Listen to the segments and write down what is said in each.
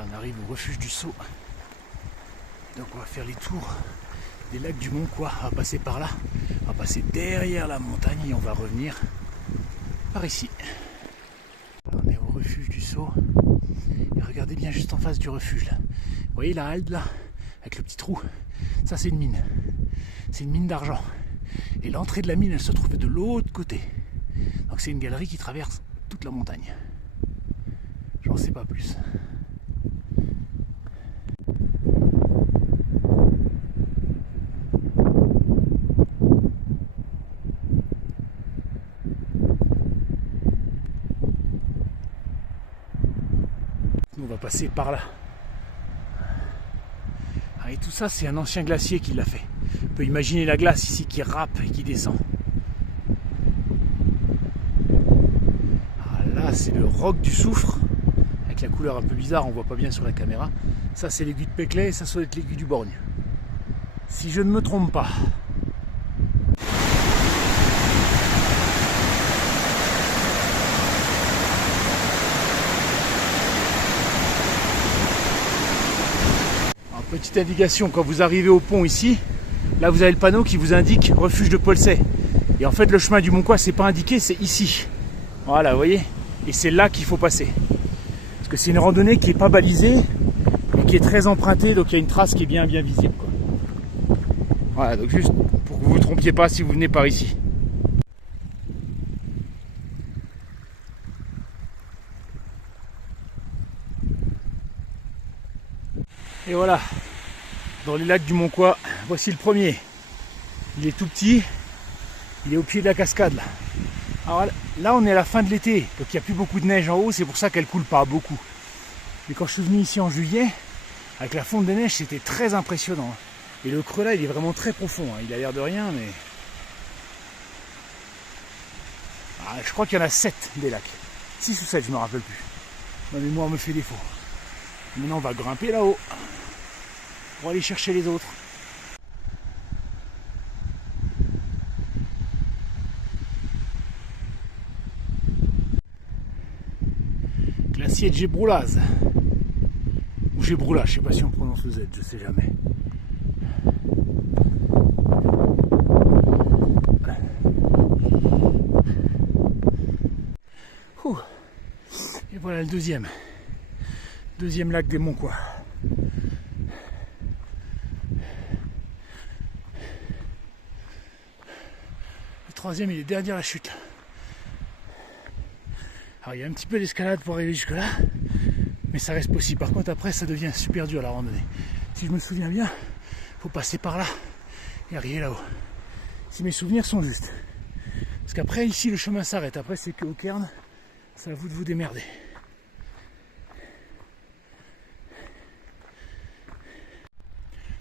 Là on arrive au refuge du Saut. Donc on va faire les tours des lacs du Moncois. On va passer par là, on va passer derrière la montagne et on va revenir par ici. Là, on est au refuge du Saut. Et regardez bien juste en face du refuge là. Vous voyez la halde là, avec le petit trou. Ça c'est une mine. C'est une mine d'argent. Et l'entrée de la mine elle se trouve de l'autre côté. Donc c'est une galerie qui traverse toute la montagne. J'en sais pas plus. Nous on va passer par là. Et tout ça c'est un ancien glacier qui l'a fait. On peut imaginer la glace ici qui râpe et qui descend. Là c'est le roc du Soufre. Avec la couleur un peu bizarre, on voit pas bien sur la caméra. Ça c'est l'aiguille de Péclet et ça doit être l'aiguille du Borgne. Si je ne me trompe pas. Alors, petite indication, quand vous arrivez au pont ici, là vous avez le panneau qui vous indique refuge de Polsey. Et en fait le chemin du Moncois c'est pas indiqué, c'est ici. Voilà, vous voyez. Et c'est là qu'il faut passer. Parce que c'est une randonnée qui n'est pas balisée, mais qui est très empruntée, donc il y a une trace qui est bien visible, quoi. Voilà, donc juste pour que vous ne vous trompiez pas si vous venez par ici. Et voilà, dans les lacs du Moncois, voici le premier. Il est tout petit, il est au pied de la cascade là. Alors là on est à la fin de l'été, donc il n'y a plus beaucoup de neige en haut, c'est pour ça qu'elle coule pas beaucoup. Mais quand je suis venu ici en juillet, avec la fonte des neiges, c'était très impressionnant. Et le creux là, il est vraiment très profond, il a l'air de rien, mais... je crois qu'il y en a 7 des lacs. 6 ou 7, je me rappelle plus. Ma mémoire me fait défaut. Maintenant on va grimper là-haut, pour aller chercher les autres. Glacier de Gébrolaz ou Gébroula, je sais pas si on prononce le Z, je sais jamais. Et voilà le deuxième lac des Moncois. Le troisième il est derrière la chute. Alors il y a un petit peu d'escalade pour arriver jusque là, mais ça reste possible. Par contre après ça devient super dur la randonnée. Si je me souviens bien, il faut passer par là et arriver là-haut. Si mes souvenirs sont justes. Parce qu'après ici le chemin s'arrête, après c'est qu'au cairn, c'est à vous de vous démerder.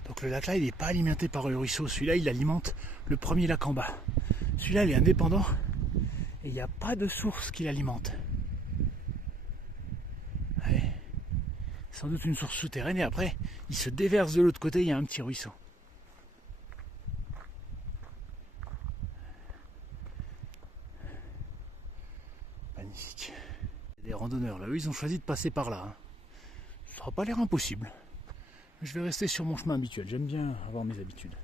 Donc le lac là il n'est pas alimenté par le ruisseau, celui-là il alimente le premier lac en bas. Celui-là il est indépendant et il n'y a pas de source qui l'alimente. Ouais. Sans doute une source souterraine et après il se déverse de l'autre côté, il y a un petit ruisseau. Magnifique. Les randonneurs là, eux ils ont choisi de passer par là. Ça n'aura pas l'air impossible. Je vais rester sur mon chemin habituel, j'aime bien avoir mes habitudes.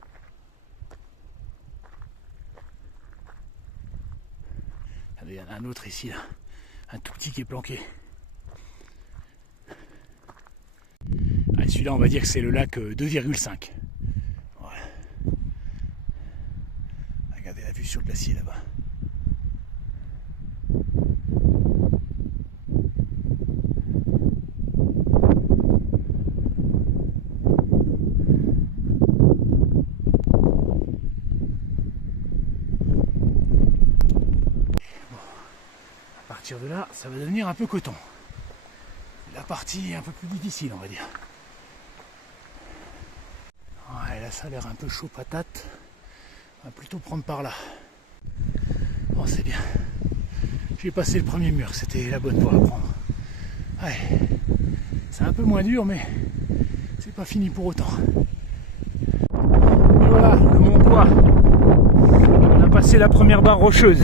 Il y en a un autre ici là, un tout petit qui est planqué. Celui-là on va dire que c'est le lac 2,5. Voilà. Regardez la vue sur le glacier là-bas. À partir de là, ça va devenir un peu coton. La partie est un peu plus difficile, on va dire. Ouais, là, ça a l'air un peu chaud patate. On va plutôt prendre par là. Bon, c'est bien. J'ai passé le premier mur, c'était la bonne voie à prendre. Ouais, c'est un peu moins dur, mais c'est pas fini pour autant. Et voilà, le Moncois. On a passé la première barre rocheuse.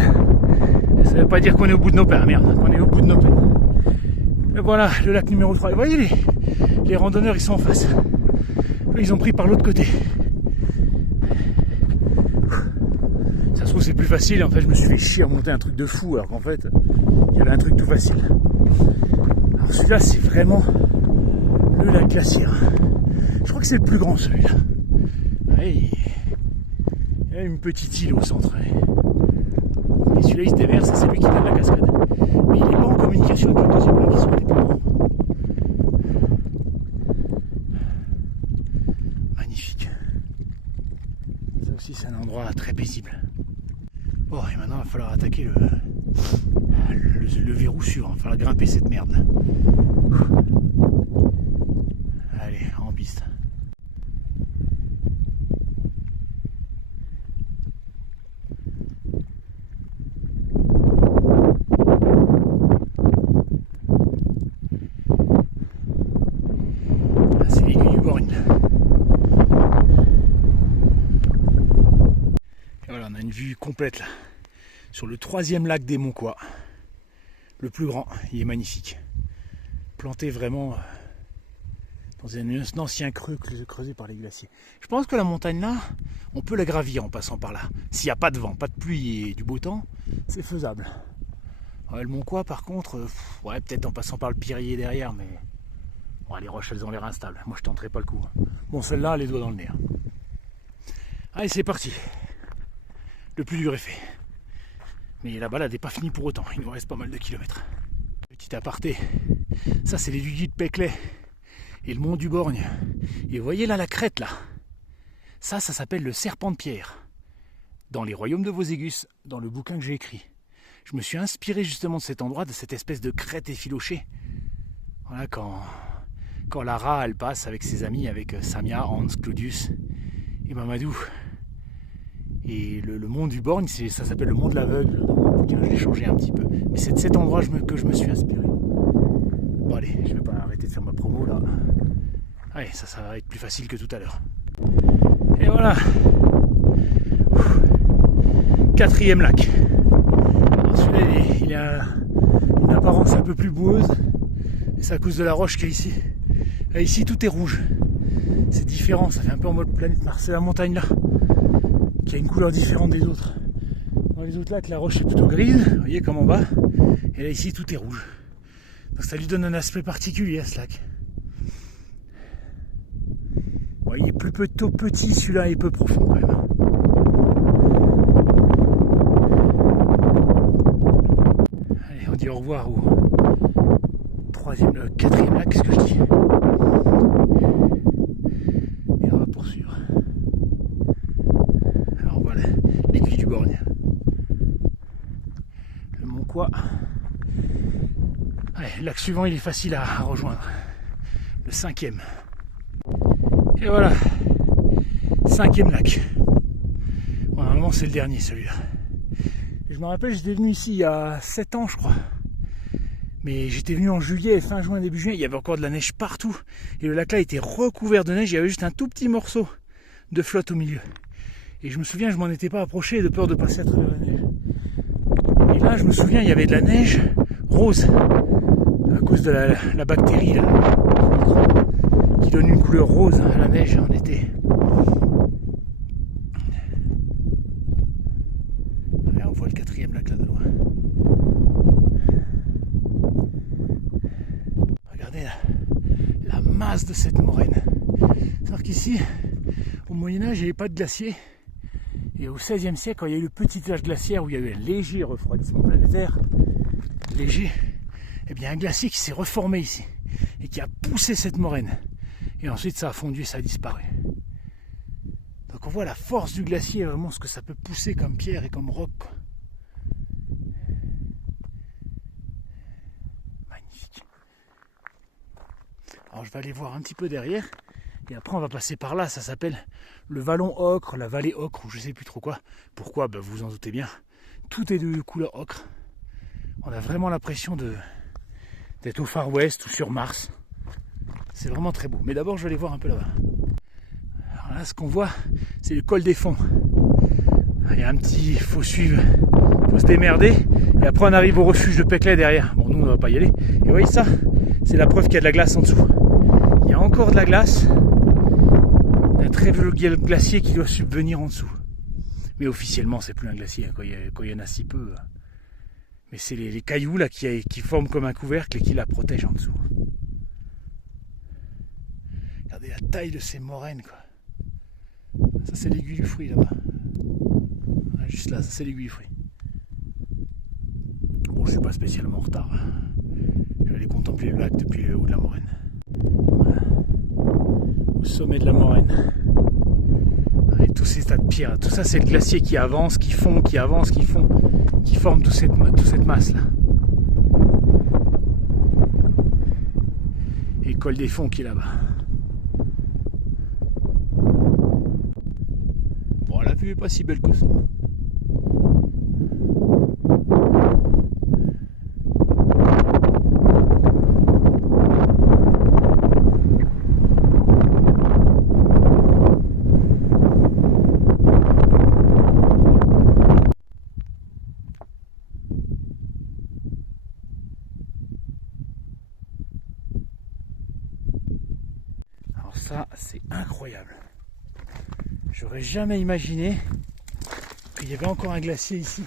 Ça veut pas dire qu'on est au bout de nos peines, merde, qu'on est au bout de nos peines. Mais Et voilà le lac numéro 3. Et vous voyez les randonneurs, ils sont en face. Eux, ils ont pris par l'autre côté. Ça se trouve c'est plus facile. En fait, je me suis fait chier à monter un truc de fou, alors qu'en fait, il y avait un truc tout facile. Alors celui-là, c'est vraiment le lac glaciaire. Je crois que c'est le plus grand, celui-là. Il y a une petite île au centre. Et celui-là, il se déverse et c'est lui qui donne la cascade. Mais il n'est pas en communication avec le deuxième lac qui sont indépendants. Magnifique. Ça aussi, c'est un endroit très paisible. Bon, et maintenant, il va falloir attaquer le verrou suivant. Il va falloir grimper cette merde là. Allez, en piste. C'est l'aiguille du Borgne. Et voilà, on a une vue complète là. Sur le 3e lac des Moncois. Le plus grand, il est magnifique. Planté vraiment dans un ancien creux creusé par les glaciers. Je pense que la montagne là, on peut la gravir en passant par là. S'il n'y a pas de vent, pas de pluie et du beau temps, c'est faisable. Ouais, le Moncois par contre, ouais, peut-être en passant par le Pirier derrière, mais ouais, les roches elles ont l'air instables. Moi je tenterai pas le coup. Bon, celle-là, les doigts dans le nez. Allez, c'est parti. Le plus dur est fait. Mais la balade n'est pas finie pour autant, il nous reste pas mal de kilomètres. Petit aparté, ça c'est les Duguis de Peclet et le mont du Borgne. Et vous voyez là la crête là, ça s'appelle le serpent de pierre. Dans les royaumes de Voségus, dans le bouquin que j'ai écrit. Je me suis inspiré justement de cet endroit, de cette espèce de crête effilochée. Voilà, quand Lara elle passe avec ses amis, avec Samia, Hans, Claudius et Mamadou. Et le mont du Borgne, ça s'appelle le mont de l'aveugle. Dans mon bouquin, je l'ai changé un petit peu. Mais c'est de cet endroit que je me suis inspiré. Bon allez, je vais pas arrêter de faire ma promo là. Allez, ça va être plus facile que tout à l'heure. Et voilà. 4e lac. Alors celui-là, il a une apparence un peu plus boueuse. Et c'est à cause de la roche qui est ici. Là, ici, tout est rouge. C'est différent, ça fait un peu en mode planète Mars. C'est la montagne là qui a une couleur différente des autres. Dans les autres lacs, la roche est plutôt grise, vous voyez comme en bas. Et là ici, tout est rouge. Donc ça lui donne un aspect particulier à ce lac. Bon, il est plutôt petit celui-là et peu profond quand même. Allez, on dit au revoir au 4e lac, qu'est-ce que je dis? Et on va poursuivre. L'aiguille du Borgne. Le Moncois. Allez, l'axe suivant il est facile à rejoindre. Le 5e. Et voilà. 5e lac. Bon, normalement c'est le dernier celui-là. Et je me rappelle, j'étais venu ici il y a 7 ans je crois. Mais j'étais venu en juillet, fin juin, début juin, il y avait encore de la neige partout. Et le lac là était recouvert de neige, il y avait juste un tout petit morceau de flotte au milieu. Et je me souviens, je m'en étais pas approché de peur de passer à travers la neige. Et là, je me souviens, il y avait de la neige rose. À cause de la bactérie là, qui donne une couleur rose à la neige en été. Allez, on voit le 4e lac là de loin. Regardez la masse de cette moraine. C'est-à-dire qu'ici, au Moyen-Âge, il n'y avait pas de glacier. Et au XVIe siècle, quand il y a eu le petit âge glaciaire où il y a eu un léger refroidissement planétaire, léger, eh bien un glacier qui s'est reformé ici et qui a poussé cette moraine. Et ensuite ça a fondu et ça a disparu. Donc on voit la force du glacier, vraiment ce que ça peut pousser comme pierre et comme roc. Magnifique. Alors je vais aller voir un petit peu derrière. Et après on va passer par là, ça s'appelle le vallon ocre, la vallée ocre, ou je sais plus trop quoi. Pourquoi? Ben, vous vous en doutez bien. Tout est de couleur ocre. On a vraiment l'impression d'être au Far West ou sur Mars. C'est vraiment très beau. Mais d'abord je vais aller voir un peu là-bas. Alors là ce qu'on voit, c'est le col des Fonds. Il y a un petit, faut suivre, faut se démerder. Et après on arrive au refuge de Peclet derrière. Bon nous on ne va pas y aller. Et vous voyez ça? c'est la preuve qu'il y a de la glace en dessous. Il y a encore de la glace. Un très vieux glacier qui doit subvenir en dessous. Mais officiellement, c'est plus un glacier quand il y en a si peu. Mais c'est les cailloux là qui forment comme un couvercle et qui la protègent en dessous. Regardez la taille de ces moraines, quoi. Ça, c'est l'aiguille du fruit là-bas. Juste là, ça, c'est l'aiguille du fruit. Bon, je suis pas spécialement en retard. Je vais aller contempler le lac depuis le haut de la moraine. Voilà. Au sommet de la moraine. Et tous ces tas de pierres, tout ça c'est le glacier qui avance, qui fond, qui avance, qui fond, qui forme toute cette masse là. Et le col des Fonds qui est là-bas. Bon, la vue est pas si belle que ça. Ça, c'est incroyable. J'aurais jamais imaginé qu'il y avait encore un glacier ici.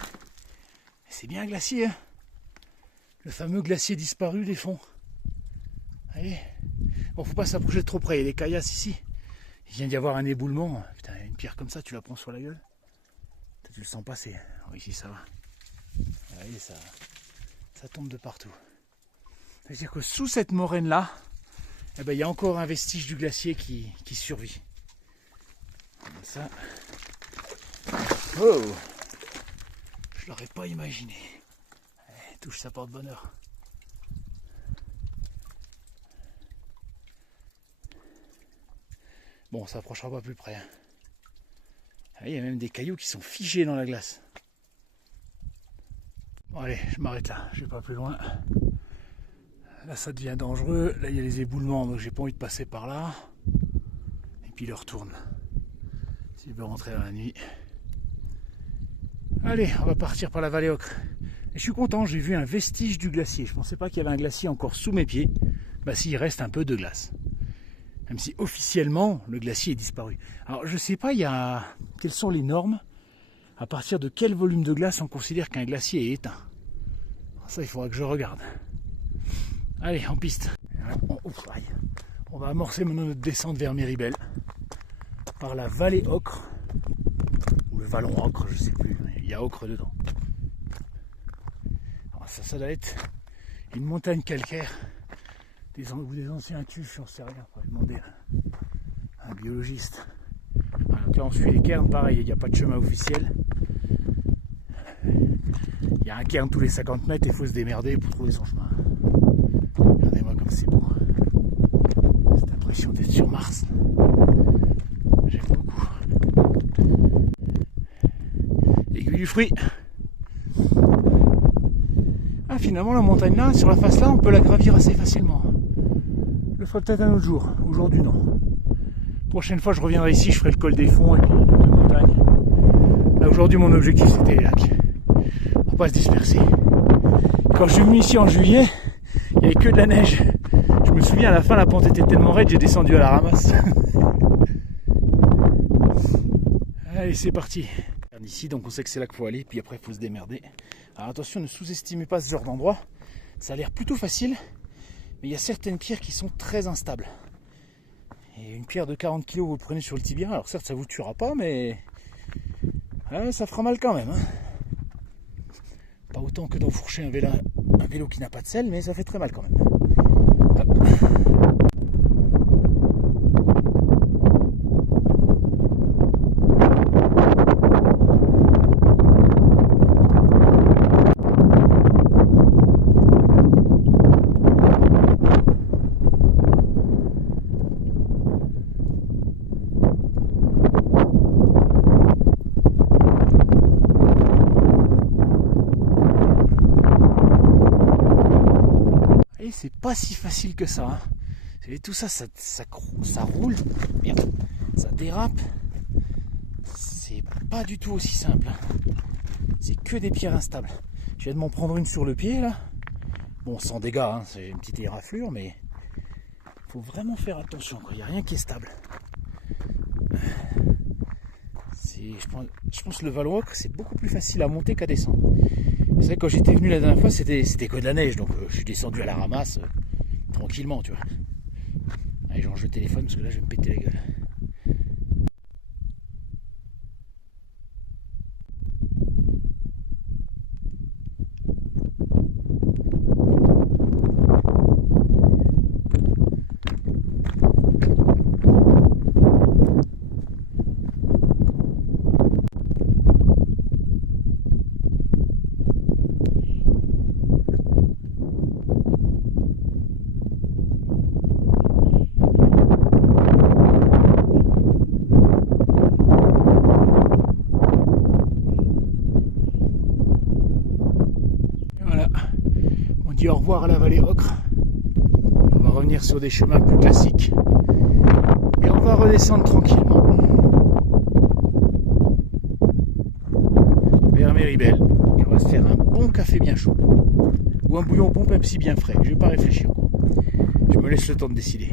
C'est bien un glacier, hein, le fameux glacier disparu des Fonds. Allez. Bon, faut pas s'approcher de trop près, il y a des caillasses ici. Il vient d'y avoir un éboulement. Putain, une pierre comme ça, tu la prends sur la gueule. Tu le sens passer. Oh, ici, ça va. Allez, ça tombe de partout. C'est-à-dire que sous cette moraine-là, eh ben, il y a encore un vestige du glacier qui survit. Comme ça. Oh, je l'aurais pas imaginé. Allez, touche ça porte-bonheur. Bon, on s'approchera pas plus près. Il y a même des cailloux qui sont figés dans la glace. Bon, allez, je m'arrête là, je vais pas plus loin. Là ça devient dangereux, là il y a les éboulements donc j'ai pas envie de passer par là. Et puis il retourne. S'il veut rentrer dans la nuit. Allez, on va partir par la vallée Ocre. Et je suis content, j'ai vu un vestige du glacier. Je pensais pas qu'il y avait un glacier encore sous mes pieds. Bah si, il reste un peu de glace. Même si officiellement le glacier est disparu. Alors je sais pas, quelles sont les normes. À partir de quel volume de glace on considère qu'un glacier est éteint. Alors ça il faudra que je regarde. Allez, en piste. On va amorcer maintenant notre descente vers Méribel par la vallée Ocre ou le vallon Ocre, je sais plus. Il y a Ocre dedans. Alors ça doit être une montagne calcaire ou des anciens tufs, j'en sais rien. On va demander à un biologiste. Donc là, on suit les cairns, pareil, il n'y a pas de chemin officiel. Il y a un cairn tous les 50 mètres et il faut se démerder pour trouver son chemin. Regardez-moi comme c'est beau. Cette impression d'être sur Mars. J'aime beaucoup. Aiguille du fruit. Ah, finalement, la montagne là, sur la face là, on peut la gravir assez facilement. Je le ferai peut-être un autre jour. Aujourd'hui, non. Prochaine fois, je reviendrai ici, je ferai le col des Fonds et puis une autre montagne. Là, aujourd'hui, mon objectif, c'était les lacs. Pour pas se disperser. Quand je suis venu ici en juillet, il n'y avait que de la neige. Je me souviens, à la fin, la pente était tellement raide, j'ai descendu à la ramasse. Allez, c'est parti. Ici, donc on sait que c'est là qu'il faut aller, puis après, il faut se démerder. Alors attention, ne sous-estimez pas ce genre d'endroit. Ça a l'air plutôt facile, mais il y a certaines pierres qui sont très instables. Et une pierre de 40 kg, vous le prenez sur le tibia. Alors certes, ça ne vous tuera pas, mais ça fera mal quand même. Hein. Pas autant que d'enfourcher un vélo qui n'a pas de selle, mais ça fait très mal quand même. Hop. Et c'est pas si facile que ça. Hein. Et tout ça, ça roule. Merde, ça dérape. C'est pas du tout aussi simple. C'est que des pierres instables. Je viens de m'en prendre une sur le pied là. Bon, sans dégâts, hein, c'est une petite éraflure, mais il faut vraiment faire attention, il n'y a rien qui est stable. Je pense que le Valois, c'est beaucoup plus facile à monter qu'à descendre. C'est vrai que quand j'étais venu la dernière fois, c'était que de la neige, donc je suis descendu à la ramasse, tranquillement, tu vois. Allez, je range le téléphone parce que là, je vais me péter la gueule. Au revoir à la vallée Ocre. On va revenir sur des chemins plus classiques et on va redescendre tranquillement vers Méribel et on va se faire un bon café bien chaud ou un bouillon pompe même si bien frais. Je vais pas réfléchir, je me laisse le temps de décider.